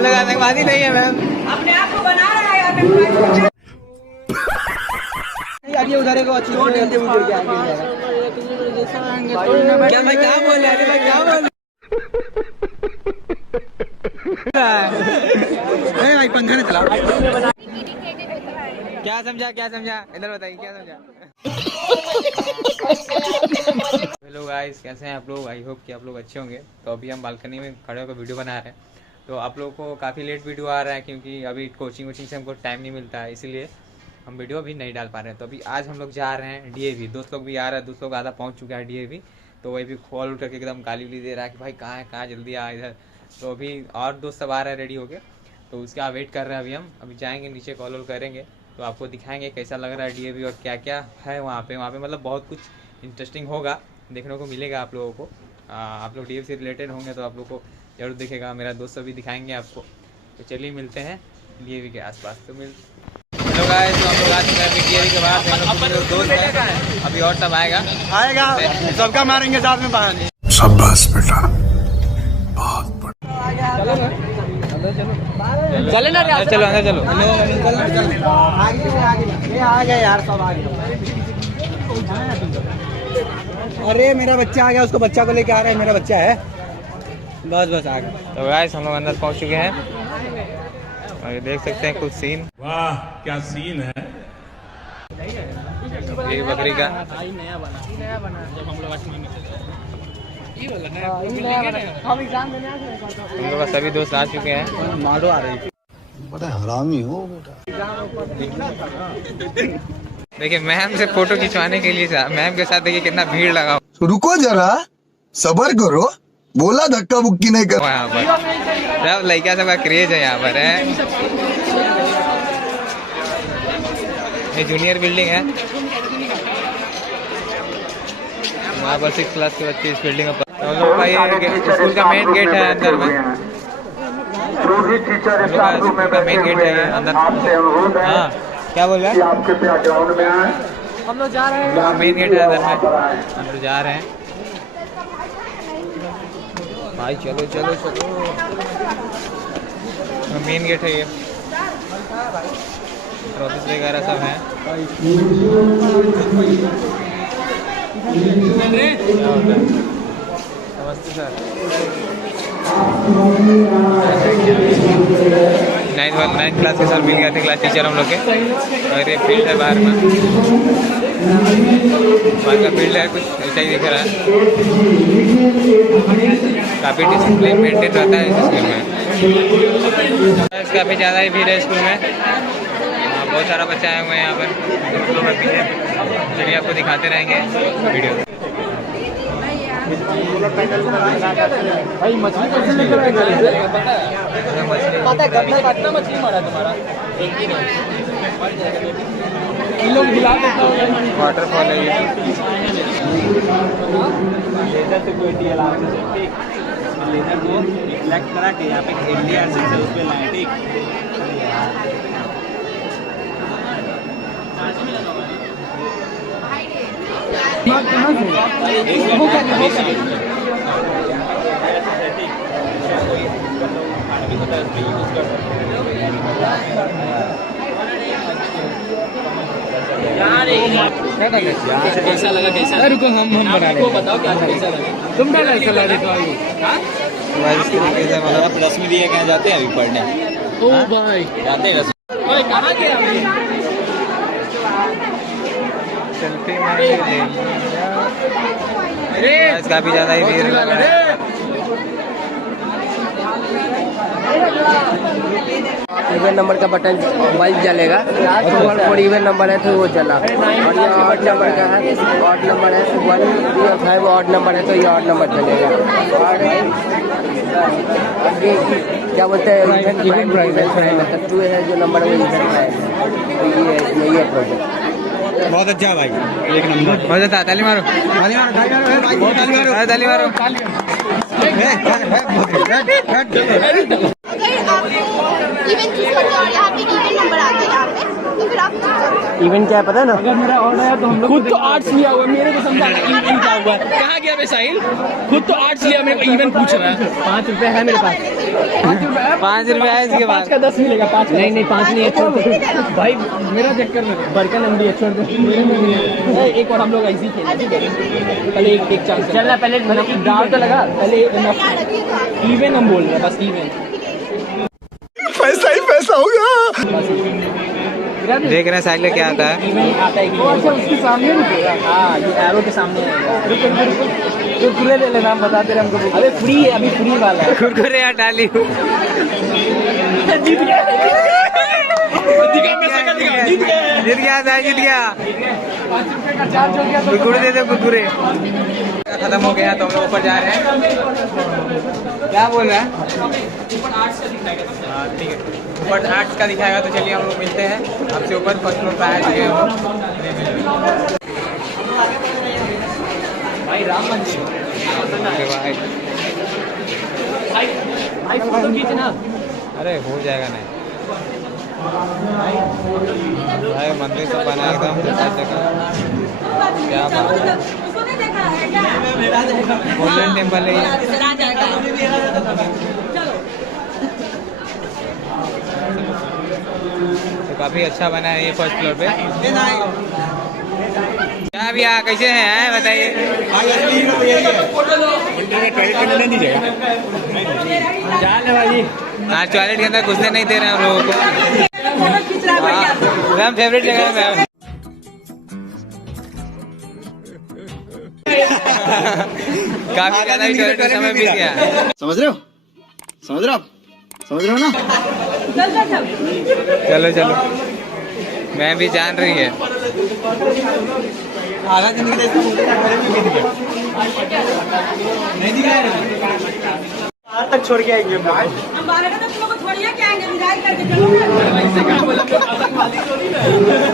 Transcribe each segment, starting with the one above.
लोग आतंकवादी नहीं है मैम। अपने आप को बना रहा है आगे उधर को अच्छी जल्दी उड़ के आगे क्या भाई क्या बोल रहे हैं क्या बोल रहे भाई पंखा नहीं चला। क्या समझा इधर बताइए क्या समझा। हेलो गाइस, कैसे हैं आप लोग? आई होप कि आप लोग अच्छे होंगे। तो अभी हम बालकनी में खड़े होकर वीडियो बना रहे हैं। तो आप लोगों को काफ़ी लेट वीडियो आ रहा है क्योंकि अभी कोचिंग से हमको टाइम नहीं मिलता है, इसीलिए हम वीडियो अभी नहीं डाल पा रहे हैं। तो अभी आज हम लोग जा रहे हैं डीएवी। दोस्त लोग भी आ रहे हैं, दोस्त लोग आधा पहुँच चुका है डीएवी। तो वही भी कॉल करके एकदम गाली उली दे रहा है कि भाई कहाँ जल्दी आ इधर। तो अभी और दोस्त सब आ रहे हैं रेडी होके, तो उसका वेट कर रहे हैं। अभी जाएंगे नीचे, कॉल करेंगे तो आपको दिखाएंगे कैसा लग रहा है डीएवी और क्या क्या है वहाँ पे मतलब बहुत कुछ इंटरेस्टिंग होगा, देखने को मिलेगा आप लोगों को। आप लोग डीएवी से रिलेटेड होंगे तो आप लोग को जरूर दिखेगा। मेरा दोस्त भी दिखाएंगे आपको। तो चलिए मिलते हैं डीएवी के आसपास। तो हेलो गाइस, तो हम लोग आ चुके हैं डीएवी के बाद। दोस्त है अभी और सब आएगा सबका मारेंगे साथ में बहाने। शाबाश बेटा, बहुत चलो ना यार, चलो अंदर चलो। आ गए यार, सब आ गए। अरे मेरा बच्चा आ गया, उसको बच्चा को लेके आ रहे हैं। मेरा बच्चा है, बस आ गया। तो गाइस हम लोग अंदर पहुंच चुके हैं और ये देख सकते हैं कुछ सीन। वाह क्या सीन है। ये बकरी का नया बना जब हम लोग हम लोग का सभी दोस्त आ चुके हैं। मारो आ रही बड़ा हरामी हो बेटा। देखिए मैम से फोटो खिंचवाने के लिए मैम के साथ देखिए कितना भीड़ लगा। रुको जरा, सबर करो, बोला धक्का बुक्की नहीं कर। यहाँ पर सब लड़का सबका क्रेज है यहाँ पर है। ये जूनियर बिल्डिंग है, वहाँ पर 6 क्लास के बच्चे इस बिल्डिंग में। हम लोग का ये स्कूल का मेन गेट है अंदर में। स्कूल का मेन गेट है ये अंदर। हाँ क्या बोल रहे हैं? हम लोग जा रहे हैं। मेन गेट है अंदर में, अंदर जा रहे हैं भाई। चलो मेन गेट है ये। ऑफिस वगैरह सब है। नमस्ते सर। 9th क्लास के सर मिल गए थे, क्लास टीचर हम लोग के। और ये फील्ड है बाहर में, बाहर का फील्ड है, कुछ ऐसा ही दिख रहा है। काफ़ी डिसिप्लिन मेंटेन रहता है इस स्कूल में। काफ़ी ज़्यादा ही भीड़ है स्कूल में, बहुत सारा बच्चा आए हुए हैं यहाँ पर। चलिए आपको दिखाते रहेंगे वीडियो। भाई मछली कैसे लेकर आए? पता है कितना मछली मारा तुम्हारा? लोग हिला देता होगा। वाटरफॉल है ये। लेजर से कोई डीएलआर से ठीक लेजर को रिफ्लेक्ट करा के यहाँ पे एलडीआर से उस पे लाए ठीक। कैसा लगा? रुको हम बना रहे हैं। बताओ क्या कैसा लगा? तुम डाला सलाह दे तो प्लस में दिए कहाँ जाते हैं अभी पढ़ने? ओ भाई जाते हैं भाई कहाँ गया? सेल्फी काफ़ी ज़्यादा ही भीड़ लगा है। इवन नंबर का बटन बल्ब जलेगा और इवन नंबर है तो वो जला। और ये ऑड नंबर का है, ऑड नंबर है तो 1 2 5 ऑड नंबर है तो ये ऑड नंबर चलेगा। और क्या बोलते हैं इवन प्राइस है 2 है जो नंबर है वो इवन है। तो ये प्रोजेक्ट बहुत अच्छा भाई, एक नंबर। बहुत अच्छा, ताली मारो। इवेंट क्या है पता है ना? अगर मेरा ऑर्डर है तो हम लोग खुद तो आर्ट्स लिया हुआ है, मेरे को समझा इवेंट क्या हुआ है। कहाँ गया बे साहिल? खुद तो आर्ट्स लिया, मेरे को इवेंट पूछ रहा है। 5 रुपए है मेरे पास। 5 रुपए है इसके 5 का 10 मिलेगा। 5 नहीं 5 नहीं है, छोड़ भाई मेरा चक्कर में बरका नंदी है, छोड़ दे। एक और हम लोग ऐसे ही खेलेंगे। पहले एक चांस चलना, पहले दाव तो लगा। पहले इवेंट हम बोल रहे हैं, बस इवेंट। पैसा ही पैसा होगा। देख रहे हैं साइकिल क्या आता है। इवेंट आता है कि अच्छा उसके सामने रुकेगा। हाँ, ये एरो के सामने है। कुरकुरे ले लेना, हम बता दे रहे हमको। अबे फ्री है, अभी फ्री वाला है। कुरकुरे यार डाली जीत गया। जीत गया साहिल, जीत गया। 5 रुपए का चार्ज हो गया तो कुरकुरे दे दो, कुरकुरे खत्म हो गया तो हम लोग ऊपर जा रहे हैं। क्या बोल रहा है? हाँ ठीक है, ऊपर आर्ट्स का दिखाएगा तो चलिए हम लोग मिलते हैं आपसे ऊपर। फर्स्ट फ्लोर पर आए चुके हैं हम लोग। भाई राम मंदिर। अरे भाई, भाई फोटो खींचना। अरे हो जाएगा नहीं भाई, मंदिर से बना एकदम क्या बात है। गोल्डन टेम्पल है तो काफी अच्छा बना है ये फर्स्ट फ्लोर पे। क्या भैया कैसे हैं बताइए? हाँ, टॉयलेट के अंदर घुसने नहीं दे रहे हैं हम लोगों को। मैम फेवरेट जगह है मैम। काफी ज्यादा ही टॉयलेट का समय बीत गया। समझ रहे हो? समझ रहे हो आप? समझ रहे हो ना? चलो चलो, मैं भी जान रही है। आधा जिंदगी तक छोड़ के आएंगे हम 12 का तुम लोग छोड़िए क्या आएंगे विदाई करके चलो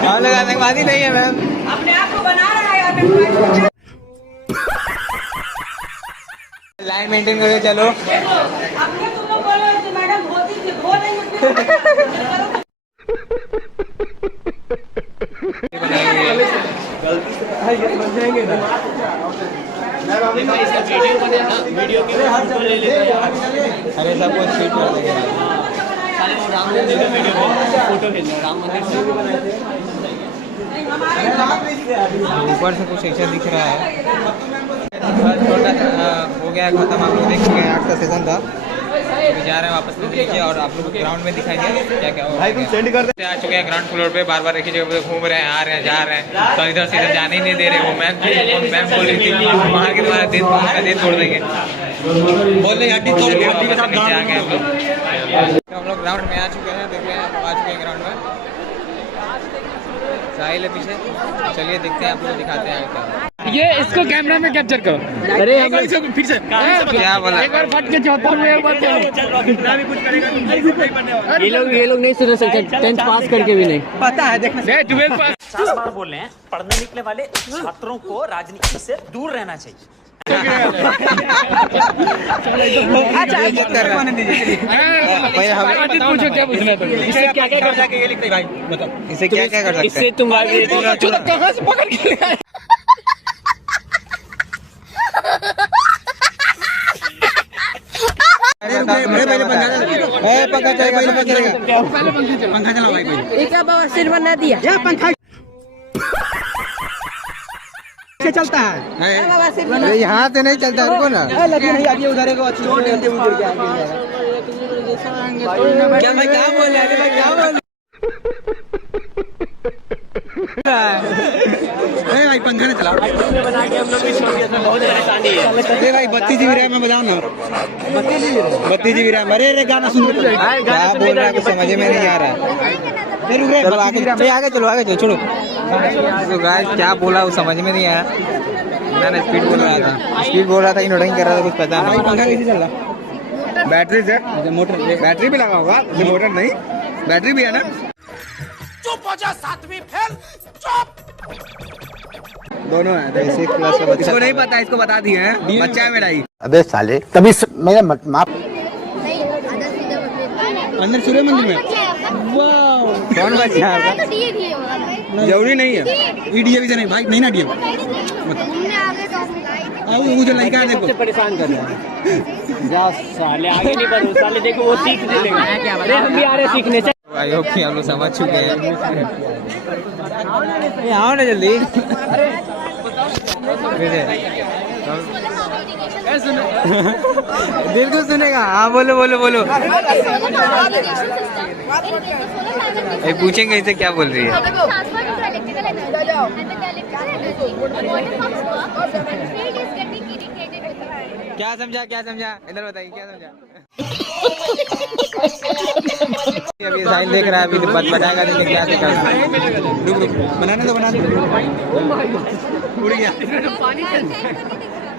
हम लोग आतंकवादी नहीं है मैम। अपने आप को बना रहा है आतंकवादी। लाइन मेंटेन करके चलो। अपने तुम लोग बोलो कि मैडम होती थी वो नहीं उसने अरे सब कुछ शूट कर देंगे। राम मंदिर का वीडियो फोटो भेजना। राम मंदिर से ऊपर से कुछ ऐसा दिख रहा है। छोटा हो गया खत्म, आप लोग देख चुके हैं। 8 का सेशन था, अभी जा रहे हैं वापस नीचे और आप लोग ग्राउंड में दिखाएंगे क्या क्या भाई तुम सेंड कर दे। आ चुके हैं ग्राउंड फ्लोर पे, बार बार एक ही जगह पे घूम रहे हैं, आ रहे हैं, जा रहे हैं, तो इधर से इधर जाने ही नहीं दे रहे। वो मैम बोल रही थी वहाँ के तुम्हारा दिन तोड़ देंगे, बोल रहे हड्डी तोड़ के नीचे आ गए हम लोग ग्राउंड में आ चुके हैं। देख रहे हैं आ चुके हैं ग्राउंड में, साहिल है पीछे। चलिए देखते हैं, आप लोग दिखाते हैं क्या। ये इसको कैमरा में कैप्चर करो। अरे हम फिर से क्या बोला? एक बार फट के चौथा में एक बार ये लोग नहीं सुन सकते। 10th पास करके भी नहीं पता है, देखना 12th पास। 4 बार बोल रहे हैं, पढ़ने निकले वाले छात्रों को राजनीति से दूर रहना चाहिए। पूछो क्या पूछना है? इससे क्या क्या कर सकते? ये लिखते भाई बताओ, इसे क्या क्या कर सकते इससे हैं? तुम कहाँ से पकड़ के ले आए? पंखा चलेगा, पंखा चला भाई कोई ये क्या बवासीर बना दिया? ये पंखा से चलता है। बवासीर बना यहाँ से नहीं चलता, रुको ना। लगी नहीं आगे उधर को अच्छी उधर के आगे क्या भाई क्या बोल रहे हैं? भाई क्या बोल रहे भाई? पंखा नहीं चला बना के हम लोग भी छोड़ दिया, बहुत परेशानी है। अरे भाई 32 GB रैम में बताओ ना। 32 GB रैम। अरे गाना सुन के क्या बोल रहा है, कुछ समझ में नहीं आ रहा है। चलो आगे चलो छोड़ो। तो गाइस क्या बोला वो समझ में नहीं आया। ना स्पीड बोल रहा था, इनोडिंग कर रहा था, कुछ पता नहीं। पंखा कैसे चल रहा? बैटरी से मोटर, बैटरी भी लगा होगा, मोटर नहीं, बैटरी भी है ना। चुप हो जा, 7वीं फेल, चुप। दोनों है। बेसिक क्लास का बच्चा इसको नहीं पता, इसको बता दिए हैं, बच्चा है मेरा ही। अबे साले तभी मेरा माफ। अंदर सूर्य मंदिर में कौन बच्चा है? जरूरी नहीं है ईडीए भी नहीं भाई नहीं ना डीए वो जो लड़का है देखो परेशान कर रहा है जा साले आगे नहीं बढ़ो साले देखो वो सीख लेगा अरे हम भी आ रहे हैं सीखने से आई होप कि आप लोग समझ चुके हैं आओ ना जल्दी बिल्कुल सुनेगा हाँ बोलो बोलो बोलो पूछेंगे इसे क्या बोल रही है क्या समझा इधर बताइए क्या समझा अभी साहिल देख रहा है अभी बताएगा तो क्या क्या रुक बनाने दो उड़ गया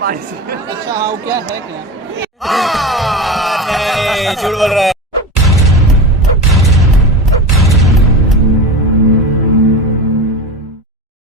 अच्छा हाँ क्या है क्या झूठ बोल रहा है